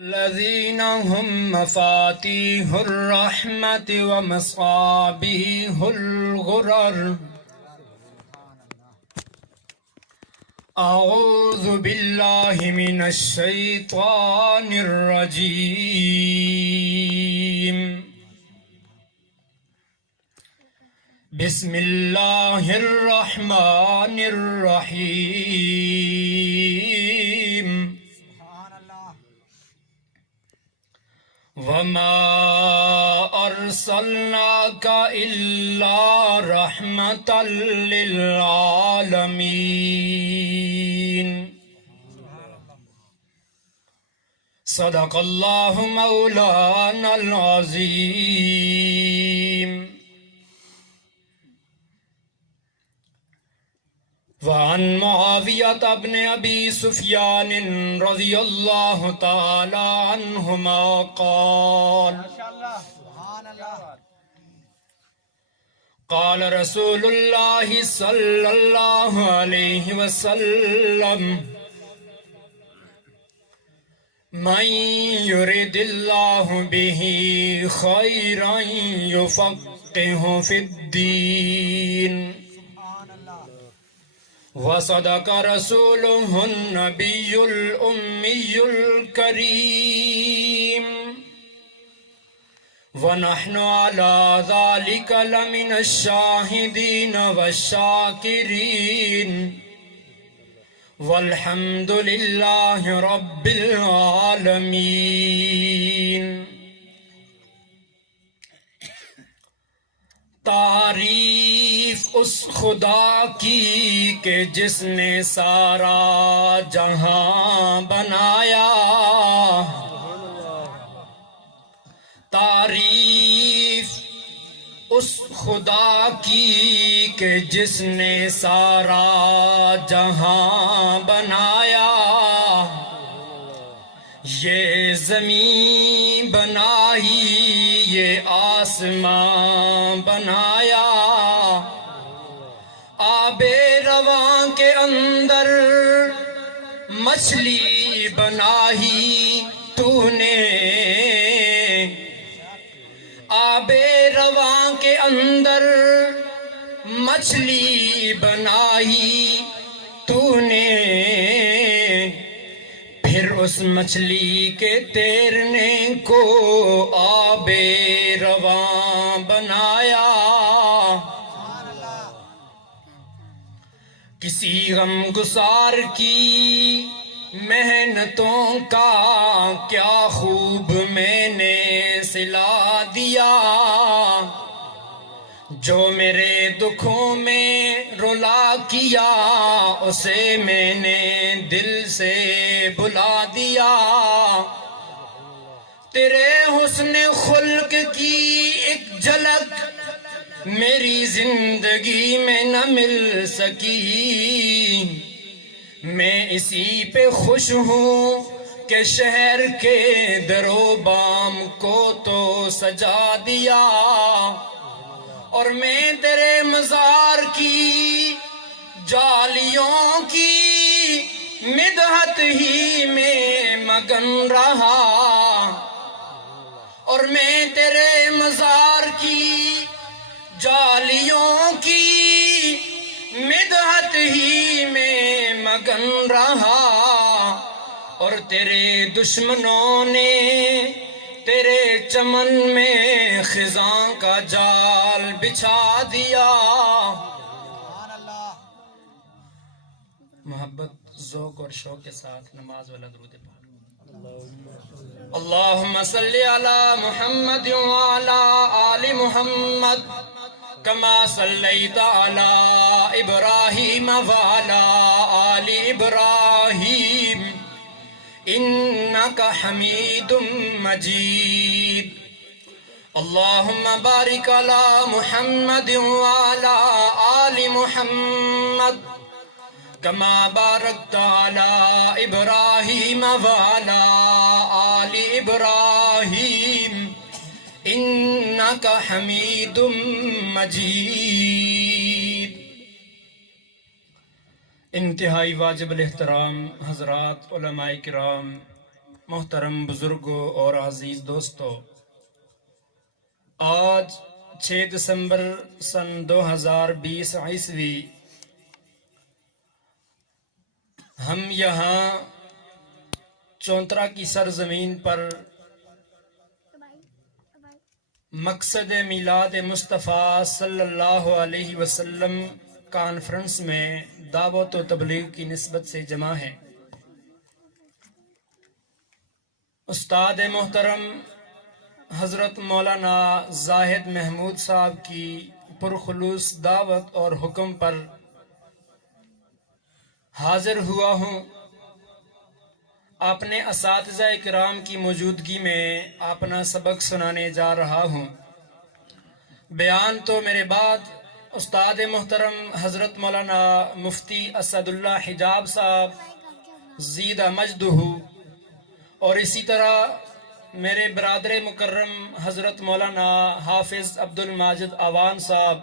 الذين هم مفاتيح الرحمة ومصابيح الغرر. أعوذ بالله من الشيطان الرجيم. بسم الله الرحمن الرحيم. وما أرسلناك إلا رحمة للعالمين. صدق الله مولانا العظيم. وعن معاوية بن أبي سفيان رضي الله تعالى عنهما قال: قال رسول الله صلى الله عليه وسلم: من يرد الله به خيرا يفقهه في الدين. وصدق رسوله النبي الأمي الكريم. ونحن على ذلك لمن الشاهدين والشاكرين. والحمد لله رب العالمين. تعریف اس خدا کی کہ جس نے سارا جہاں بنایا. تعریف اس خدا کی کہ جس نے سارا جہاں بنایا. یہ زمین بنائی، یہ آسمان بنایا. آب رواں کے اندر مچھلی بنائی تو نے. آب رواں کے اندر مچھلی بنائی تو نے. پھر اس مچھلی کے تیرنے کو آب رواں بنایا. کسی غم گسار کی محنتوں کا کیا خوب میں نے صلا دیا. جو میرے دکھوں میں رلا کیا اسے میں نے دل سے بلا دیا. تیرے حسن خلق کی ایک جھلک میری زندگی میں نہ مل سکی. میں اسی پہ خوش ہوں کہ شہر کے در و بام کو تو سجا دیا. اور میں تیرے مزار کی جالیوں کی مدحت ہی میں مگن رہا. اور میں تیرے مزار کی جالیوں کی مدحت ہی میں مگن رہا. اور تیرے دشمنوں نے تیرے چمن میں خزاں کا جال بچھا دیا. محبت، ذوق اور شوق کے ساتھ نماز والا درود پاک. اللہم صلی علی محمد وعلی آل محمد کما صلیت علی ابراہیم وعلی آل ابراہیم انکا حمید مجید. اللہم بارک علی محمد وعلی آل محمد کما بارکت علی ابراہیم وعلی آل ابراہیم انکا حمید مجید. انتہائی واجب الاحترام حضرات علماء کرام، محترم بزرگوں اور عزیز دوستو، آج 6 دسمبر سن 2020 عیسوی ہم یہاں چونترا کی سرزمین پر مقصد میلاد مصطفیٰ صلی اللہ علیہ وسلم کانفرنس میں دعوت و تبلیغ کی نسبت سے جمع ہیں۔ استاد محترم حضرت مولانا زاہد محمود صاحب کی پرخلوص دعوت اور حکم پر حاضر ہوا ہوں۔ اپنے اساتذہ کرام کی موجودگی میں اپنا سبق سنانے جا رہا ہوں۔ بیان تو میرے بعد استاد محترم حضرت مولانا مفتی اسد اللہ حجاب صاحب زید مجدہ، اور اسی طرح میرے برادر مکرم حضرت مولانا حافظ عبد الماجد آوان صاحب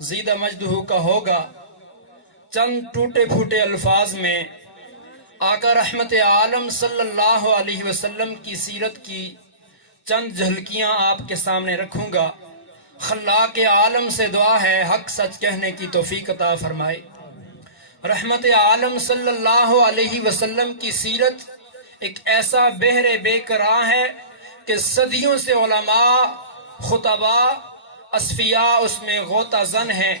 زید مجدہ کا ہوگا۔ چند ٹوٹے پھوٹے الفاظ میں آقا رحمت عالم صلی اللہ علیہ وسلم کی سیرت کی چند جھلکیاں آپ کے سامنے رکھوں گا۔ خلاق عالم سے دعا ہے حق سچ کہنے کی توفیق عطا فرمائے۔ رحمت عالم صلی اللہ علیہ وسلم کی سیرت ایک ایسا بحر بے قرار ہے کہ صدیوں سے علماء، خطباء، اصفیاء اس میں غوطہ زن ہیں،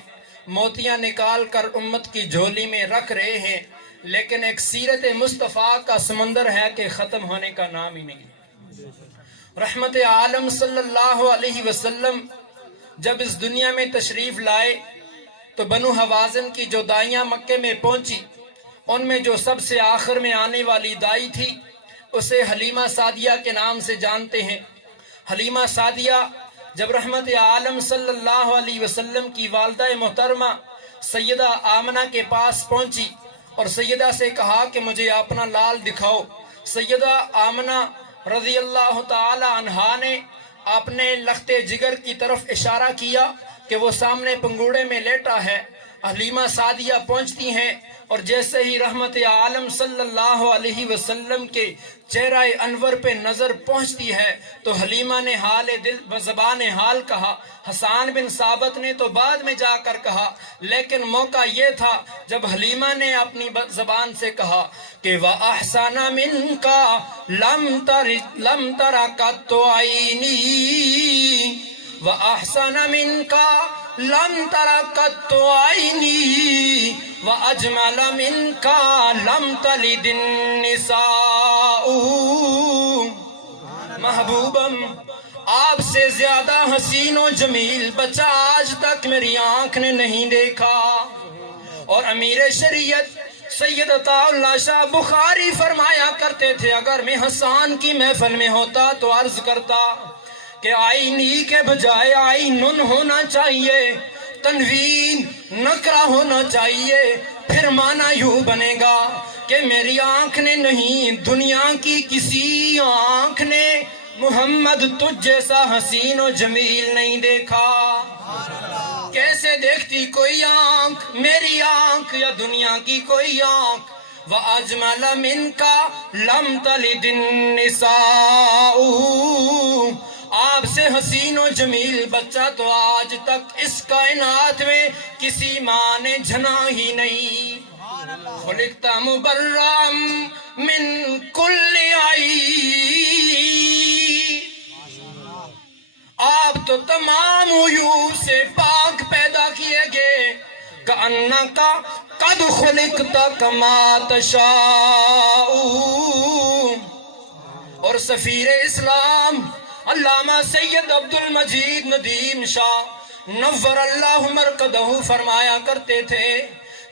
موتیاں نکال کر امت کی جھولی میں رکھ رہے ہیں، لیکن ایک سیرت مصطفیٰ کا سمندر ہے کہ ختم ہونے کا نام ہی نہیں۔ رحمت عالم صلی اللہ علیہ وسلم جب اس دنیا میں تشریف لائے تو بنو حوازن کی جو دائیاں مکے میں پہنچی، ان میں جو سب سے آخر میں آنے والی دائی تھی اسے حلیمہ سعدیہ کے نام سے جانتے ہیں۔ حلیمہ سعدیہ جب رحمت عالم صلی اللہ علیہ وسلم کی والدہ محترمہ سیدہ آمنہ کے پاس پہنچی اور سیدہ سے کہا کہ مجھے اپنا لال دکھاؤ۔ سیدہ آمنہ رضی اللہ تعالی عنہا نے اپنے لخت جگر کی طرف اشارہ کیا کہ وہ سامنے پنگوڑے میں لیٹا ہے۔ حلیمہ سعدیہ پہنچتی ہیں اور جیسے ہی رحمت عالم صلی اللہ علیہ وسلم کے چہرہ انور پہ نظر پہنچتی ہے تو حلیمہ نے حال دل بزبان حال کہا۔ حسان بن ثابت نے تو بعد میں جا کر کہا، لیکن موقع یہ تھا جب حلیمہ نے اپنی زبان سے کہا کہ وَأَحْسَنَ مِنْكَ لَمْ تَرَ قَطُّ عَيْنِي وَأَحْسَنَ مِنْكَ لَمْ تَرَ قَطُّ عَيْنِي وَأَجْمَلَ مِنْكَ لَمْ تَلِدِ النِّسَاءُ۔ محبوبم، آپ سے زیادہ حسین و جمیل بچہ آج تک میری آنکھ نے نہیں دیکھا۔ اور امیر شریعت سید عطا اللہ شاہ بخاری فرمایا کرتے تھے، اگر میں حسان کی محفل میں ہوتا تو عرض کرتا کہ آئینی کے بجائے آئینن ہونا چاہیے، تنوین نکرہ ہونا چاہیے، پھر معنی یوں بنے گا کہ میری آنکھ نے نہیں، دنیا کی کسی آنکھ نے محمد تجھ جیسا حسین و جمیل نہیں دیکھا۔ کیسے دیکھتی کوئی آنکھ، میری آنکھ یا دنیا کی کوئی آنکھ؟ وَأَجْمَلَ مِنْكَ لَمْ تَلِدِ النِّسَاءُ۔ آپ سے حسین و جمیل بچہ تو آج تک اس کائنات میں کسی ماں نے جنا ہی نہیں۔ خلقت مبرأ من کل عیب، آپ تو تمام عیوب سے پاک پیدا کیے گئے۔ کأنک قد خلقت کما تشاء۔ اور سفیر اسلام علامہ سید عبد المجید ندیم شاہ نور اللہ مرقدہ فرمایا کرتے تھے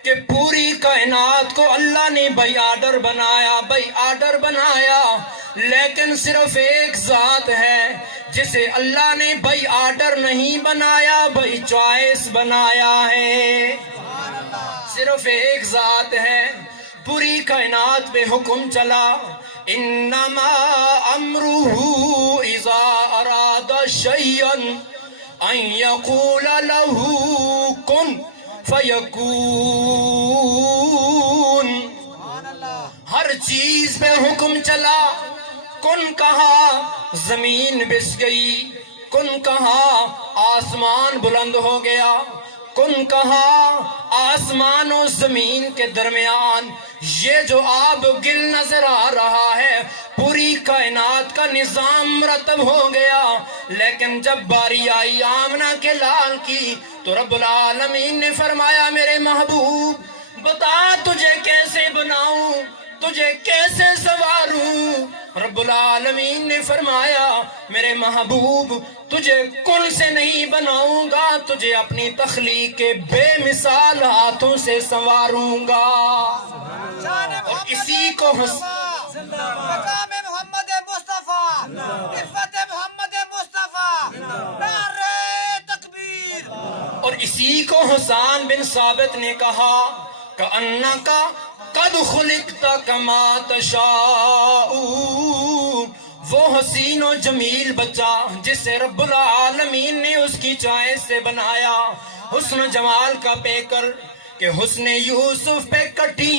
کہ پوری کائنات کو اللہ نے بائی آرڈر بنایا، بائی آرڈر بنایا، لیکن صرف ایک ذات ہے جسے اللہ نے بائی آرڈر نہیں بنایا، بائی چوائس بنایا ہے۔ صرف ایک ذات ہے، پوری کائنات پہ حکم چلا، انما امرہ اذا اراد شیئا ان یقول لہ کن فیکون۔ ہر چیز پہ حکم چلا، کن کہا زمین بس گئی، کن کہا آسمان بلند ہو گیا، کن کہا آسمان و زمین کے درمیان یہ جو آب گل نظر آ رہا ہے، پوری کائنات کا نظام مرتب ہو گیا۔ لیکن جب باری آئی آمنہ کے لال کی تو رب العالمین نے فرمایا میرے محبوب بتا تجھے کیسے بناؤں، تجھے کیسے سنواروں؟ رب العالمین نے فرمایا میرے محبوب تجھے کن سے نہیں بناؤں گا، تجھے اپنی تخلیق کے بے مثال ہاتھوں سے سنواروں گا۔ اور اسی کو مقام محمد مصطفیٰ، عفت محمد مصطفیٰ، نعرہ تکبیر۔ اور اسی کو حسان بن ثابت نے کہا کأنکا قد خلقت کما تشاء، وہ حسین و جمیل بچہ جسے رب العالمین نے اس کی چوائس سے بنایا، حسن و جمال کا پیکر کہ حسن یوسف پہ کٹی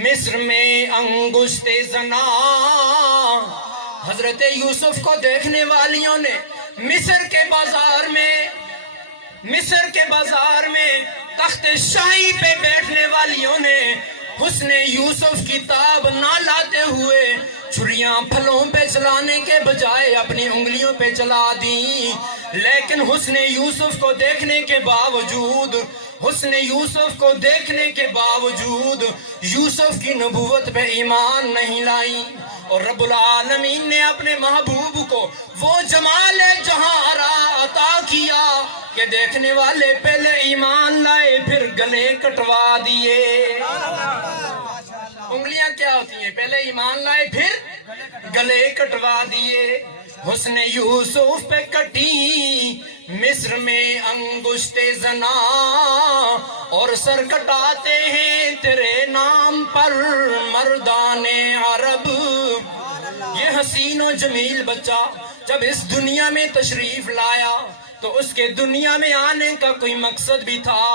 مصر میں انگشت زنا۔ حضرت یوسف کو دیکھنے والیوں نے مصر کے بازار میں تخت شاہی پہ بیٹھنے والیوں نے حسن یوسف کی تاب نہ لاتے ہوئے چھریاں پھلوں پہ چلانے کے بجائے اپنی انگلیوں پہ چلا دی۔ لیکن حسن یوسف کو دیکھنے کے باوجود یوسف کی نبوت پہ ایمان نہیں لائی، اور رب العالمین نے اپنے محبوب کو وہ جمال جہاں عطا کیا کہ دیکھنے والے پہلے ایمان لائے پھر گلے کٹوا دیے۔ انگلیاں کیا ہوتی ہیں؟ پہلے ایمان لائے پھر گلے کٹوا دیے۔ حسن یوسف پہ کٹی مصر میں انگشت زنا، اور سر کٹاتے ہیں تیرے نام پر مردان عرب۔ یہ حسین و جمیل بچہ جب اس دنیا میں تشریف لایا تو اس کے دنیا میں آنے کا کوئی مقصد بھی تھا۔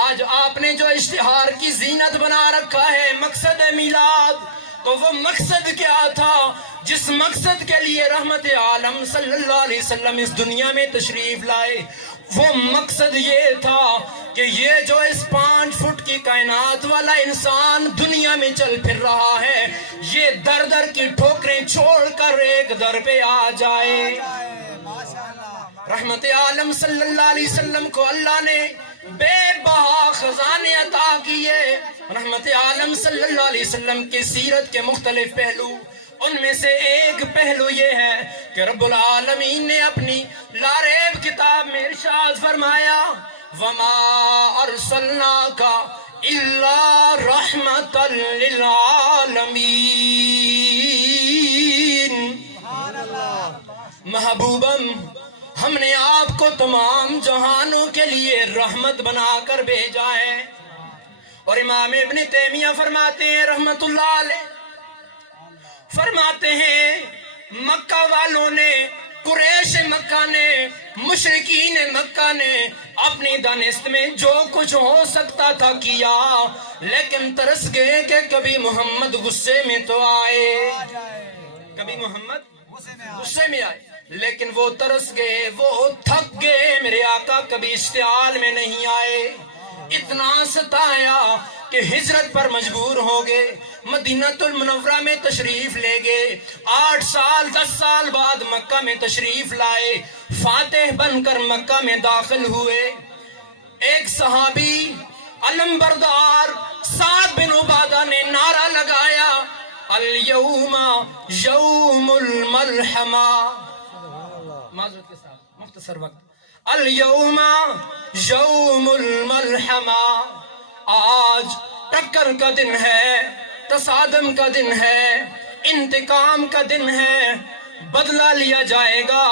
آج آپ نے جو اشتہار کی زینت بنا رکھا ہے مقصد میلاد، تو وہ مقصد کیا تھا؟ جس مقصد کے لیے رحمت عالم صلی اللہ علیہ وسلم اس دنیا میں تشریف لائے، وہ مقصد یہ تھا کہ یہ جو اس 5 فٹ کی کائنات والا انسان دنیا میں چل پھر رہا ہے، یہ در در کی ٹھوکریں چھوڑ کر ایک در پہ آ جائے۔ رحمت عالم صلی اللہ علیہ وسلم کو اللہ نے بے بہا خزانے عطا کیے۔ رحمت عالم صلی اللہ علیہ وسلم کی سیرت کے مختلف پہلو، ان میں سے ایک پہلو یہ ہے کہ رب العالمین نے اپنی لاریب کتاب میں ارشاد فرمایا وَمَا أَرْسَلْنَاكَ إِلَّا رَحْمَةً لِلْعَالَمِينَ۔ محبوبم، ہم نے آپ کو تمام جہانوں کے لیے رحمت بنا کر بھیجا ہے۔ اور امام ابن تیمیہ فرماتے ہیں رحمت اللہ علیہ، فرماتے ہیں مکہ والوں نے، قریش مکہ نے، مشرکین مکہ نے اپنی دانست میں جو کچھ ہو سکتا تھا کیا، لیکن ترس گئے کہ کبھی محمد غصے میں تو آئے، کبھی محمد غصے میں آئے، لیکن وہ ترس گئے، وہ تھک گئے، میرے آقا کبھی اشتعال میں نہیں آئے۔ اتنا ستایا کہ ہجرت پر مجبور ہو گئے، مدینہ المنورہ میں تشریف لے گئے، 8 سال 10 سال بعد مکہ میں تشریف لائے، فاتح بن کر مکہ میں داخل ہوئے۔ ایک صحابی علم بردار سعد بن عبادہ نے نعرہ لگایا الیوم یوم الملحمہ، معذرت کے ساتھ مختصر وقت، الیوم یوم الملحمہ، آج ٹکر کا دن ہے، تصادم کا دن ہے، انتقام کا دن ہے، بدلہ لیا جائے گا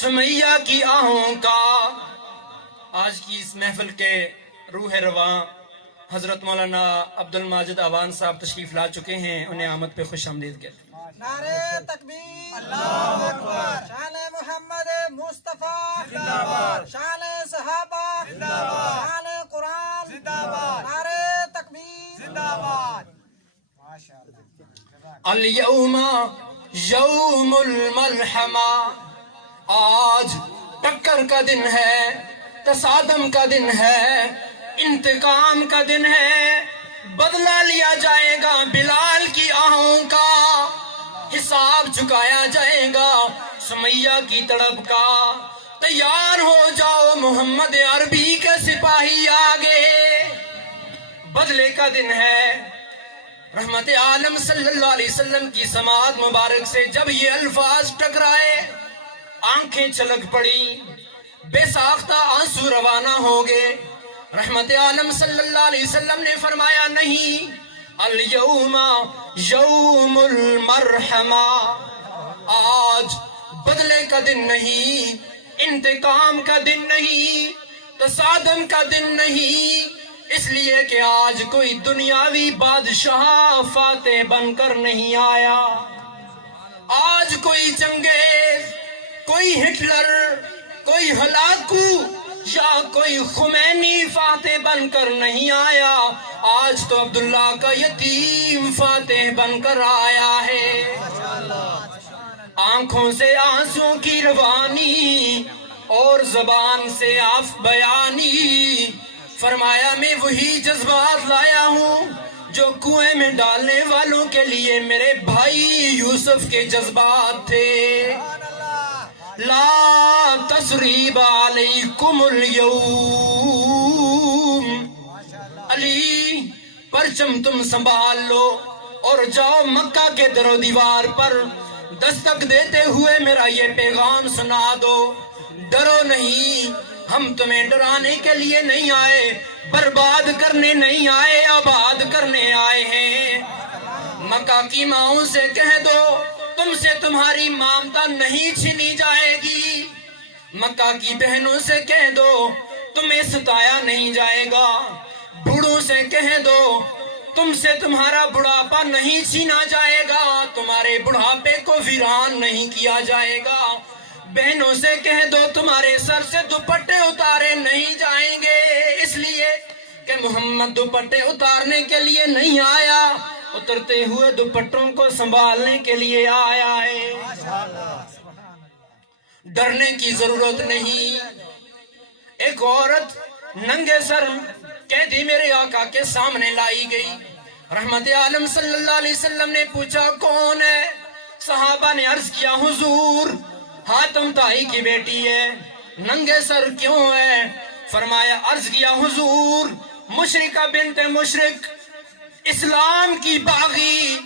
سمیہ کی آہوں کا۔ آج کی اس محفل کے روح رواں حضرت مولانا عبد الماجد اعوان صاحب تشریف لا چکے ہیں، انہیں آمد پہ خوش آمدید کہتے ہیں۔ نعرہ تکبیر، اللہ اکبر، شان محمد مصطفیٰ زندہ باد، شان صحابہ زندہ باد، شان قرآن زندہ باد، نعرہ تکبیر زندہ باد، ماشاءاللہ۔ الیوم یوم الملحمہ، آج ٹکر کا دن ہے، تصادم کا دن ہے، انتقام کا دن ہے، بدلہ لیا جائے گا بلال کی آہوں کا، حساب چکایا جائے گا سمیہ کی تڑپ کا۔ تیار ہو جاؤ محمد عربی کے سپاہی آگے، بدلے کا دن ہے۔ رحمت عالم صلی اللہ علیہ وسلم کی سماعت مبارک سے جب یہ الفاظ ٹکرائے، آنکھیں چھلک پڑی، بے ساختہ آنسو روانہ ہو گئے۔ رحمت عالم صلی اللہ علیہ وسلم نے فرمایا نہیں، الیوم یوم المرحمہ، آج بدلے کا دن نہیں، انتقام کا دن نہیں، تصادم کا دن نہیں، اس لیے کہ آج کوئی دنیاوی بادشاہ فاتح بن کر نہیں آیا، آج کوئی چنگیز، کوئی ہٹلر، کوئی ہلاکو یا کوئی خمینی فاتح بن کر نہیں آیا، آج تو عبداللہ کا یتیم فاتح بن کر آیا ہے۔ آنکھوں سے آنسوں کی روانی اور زبان سے آف بیانی، فرمایا میں وہی جذبات لایا ہوں جو کنویں میں ڈالنے والوں کے لیے میرے بھائی یوسف کے جذبات تھے۔ لا تثریب علیکم اليوم، علی پرچم تم سنبھال لو اور جاؤ مکہ کے در و دیوار پر دستک دیتے ہوئے میرا یہ پیغام سنا دو، ڈرو نہیں، ہم تمہیں ڈرانے کے لیے نہیں آئے، برباد کرنے نہیں آئے، آباد کرنے آئے ہیں۔ مکہ کی ماؤں سے کہہ دو تم سے تمہاری مامتا نہیں چھینی جائے گی، مکہ کی بہنوں سے کہہ دو تمہیں ستایا نہیں جائے گا، بوڑھوں سے کہہ دو تم سے تمہارا بڑھاپا نہیں چھینا جائے گا، تمہارے بڑھاپے کو ویران نہیں کیا جائے گا، بہنوں سے کہہ دو تمہارے سر سے دوپٹے اتارے نہیں جائیں گے، اس لیے کہ محمد دوپٹے اتارنے کے لیے نہیں آیا، اترتے ہوئے دوپٹوں کو سنبھالنے کے لیے آیا ہے۔ ڈرنے کی ضرورت نہیں۔ ایک عورت ننگے سر قیدی میرے آقا کے سامنے لائی گئی، رحمت عالم صلی اللہ علیہ وسلم نے پوچھا کون ہے؟ صحابہ نے عرض کیا حضور حاتم طائی کی بیٹی ہے۔ ننگے سر کیوں ہے؟ فرمایا عرض کیا حضور مشرکہ بنت مشرک، اسلام کی باغی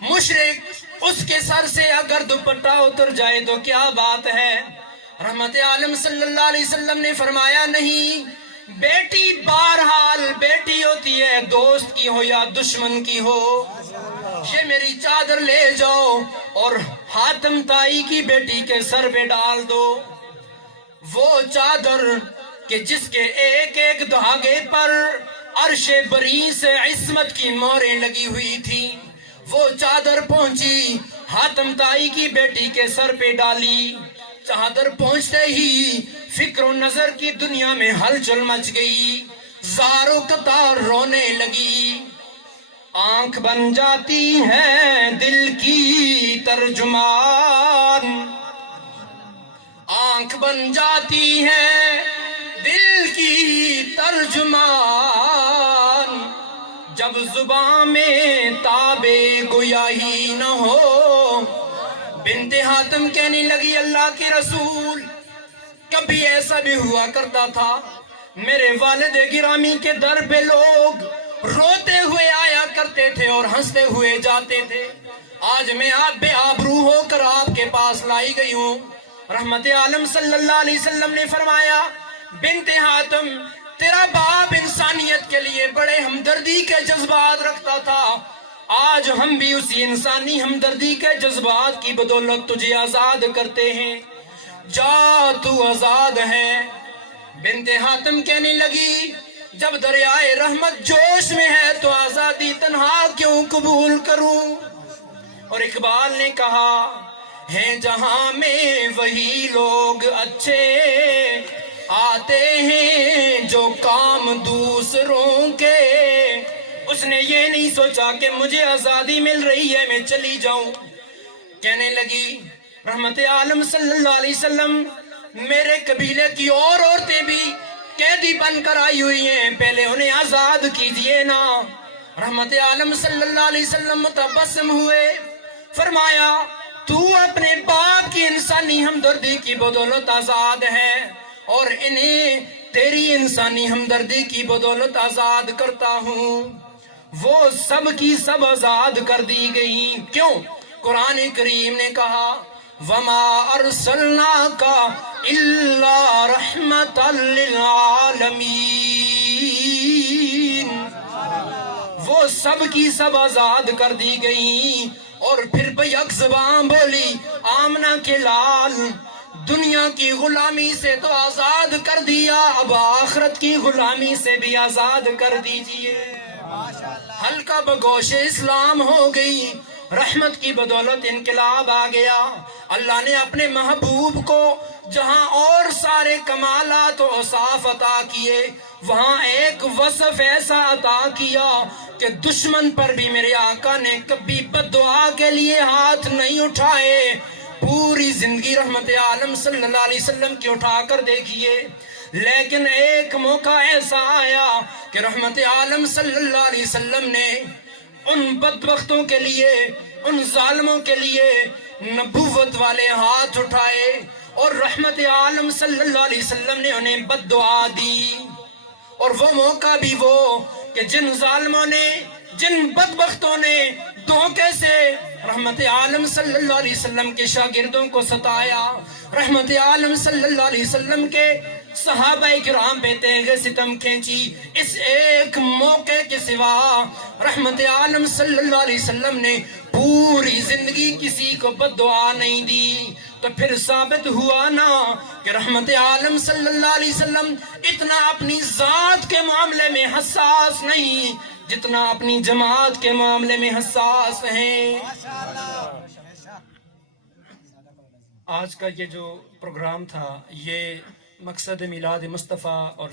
مشرک، اس کے سر سے اگر دوپٹہ اتر جائے تو کیا بات ہے؟ رحمت عالم صلی اللہ علیہ وسلم نے فرمایا نہیں، بیٹی بہرحال بیٹی ہوتی ہے، دوست کی ہو یا دشمن کی ہو، یہ میری چادر لے جاؤ اور حاتم طائی کی بیٹی کے سر پہ ڈال دو۔ وہ چادر کہ جس کے ایک ایک دھاگے پر عرش بری سے عصمت کی مہریں لگی ہوئی تھی، وہ چادر پہنچی حاتم طائی کی بیٹی کے سر پہ ڈالی، چادر پہنچتے ہی فکر و نظر کی دنیا میں ہلچل مچ گئی، زار و قطار رونے لگی، آنکھ بن جاتی ہے دل کی ترجمان، آنکھ بن جاتی ہے دل کی ترجمان، جب زبان میں تابے گویاہی نہ ہو۔ بنت حاتم کہنے لگی اللہ کے رسول، کبھی ایسا بھی ہوا کرتا تھا میرے والد گرامی کے در پہ لوگ روتے ہوئے آیا کرتے تھے اور ہنستے ہوئے جاتے تھے، آج میں آپ بے آبرو ہو کر آپ کے پاس لائی گئی ہوں۔ رحمت عالم صلی اللہ علیہ وسلم نے فرمایا بنت حاتم تیرا باپ انسانیت کے لیے بڑے ہمدردی کے جذبات رکھتا تھا، آج ہم بھی اسی انسانی ہمدردی کے جذبات کی بدولت تجھے آزاد کرتے ہیں، جا تو آزاد ہے۔ بنت حاتم کہنے لگی جب دریائے رحمت جوش میں ہے تو آزادی تنہا کیوں قبول کروں؟ اور اقبال نے کہا ہیں جہاں میں وہی لوگ اچھے آتے ہیں جو کام دوسروں کے، اس نے یہ نہیں سوچا کہ مجھے آزادی مل رہی ہے، میں چلی جاؤں۔ کہنے لگی رحمت عالم صلی اللہ علیہ وسلم، میرے قبیلے کی اور عورتیں بھی قیدی بن کر آئی ہوئی ہیں، پہلے انہیں آزاد کیجئے نا۔ رحمت عالم صلی اللہ علیہ وسلم متبسم ہوئے، فرمایا تو اپنے باپ کی انسانی ہمدردی کی بدولت آزاد ہے، اور انہیں تیری انسانی ہمدردی کی بدولت آزاد کرتا ہوں۔ وہ سب کی سب آزاد کر دی گئی۔ کیوں؟ قرآن کریم نے کہا وَمَا أَرْسَلْنَاكَ إِلَّا رَحْمَةً لِّلْعَالَمِينَ۔ وہ سب کی سب آزاد کر دی گئی، اور پھر بیک زبان بولی آمنہ کے لال، دنیا کی غلامی سے تو آزاد کر دیا، اب آخرت کی غلامی سے بھی آزاد کر دیجئے۔ ہلکا بگوش اسلام ہو گئی، رحمت کی بدولت انقلاب آ گیا۔ اللہ نے اپنے محبوب کو جہاں اور سارے کمالات و اوصاف عطا کیے، وہاں ایک وصف ایسا عطا کیا کہ دشمن پر بھی میرے آقا نے کبھی بد دعا کے لیے ہاتھ نہیں اٹھائے۔ پوری زندگی رحمت عالم صلی اللہ علیہ وسلم کی اٹھا کر دیکھیے، لیکن ایک موقع ایسا آیا کہ رحمت عالم صلی اللہ علیہ وسلم نے ان بدبختوں کے لیے، ان ظالموں کے لیے نبوت والے ہاتھ اٹھائے، اور رحمت عالم صلی اللہ علیہ وسلم نے انہیں بد دعا دی۔ اور وہ موقع بھی وہ کہ جن ظالموں نے، جن بدبختوں نے دھوکے سے رحمت عالم صلی اللہ علیہ وسلم کے شاگردوں کو ستایا، رحمت عالم صلی اللہ علیہ وسلم کے صحابہ کرام پہ تیغ ستم کھینچی، اس ایک موقع کے سوا رحمت عالم صلی اللہ علیہ وسلم نے پوری زندگی کسی کو بد دعا نہیں دی۔ تو پھر ثابت ہوا نا کہ رحمت عالم صلی اللہ علیہ وسلم اتنا اپنی ذات کے معاملے میں حساس نہیں جتنا اپنی جماعت کے معاملے میں حساس ہیں۔ آج کا یہ جو پروگرام تھا، یہ مقصد میلاد مصطفیٰ اور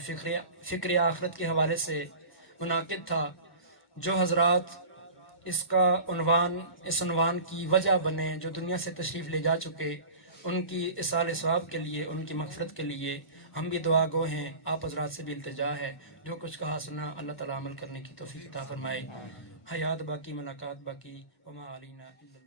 فکر آخرت کے حوالے سے منعقد تھا۔ جو حضرات اس عنوان کی وجہ بنے، جو دنیا سے تشریف لے جا چکے، ان کی اصال ثواب کے لیے، ان کی مغفرت کے لیے ہم بھی دعا گو ہیں۔ آپ حضرات سے بھی التجا ہے، جو کچھ کہا سنا اللہ تعالیٰ عمل کرنے کی توفیق عطا فرمائے۔ حیات باقی، ملاقات باقی، وما علینا الا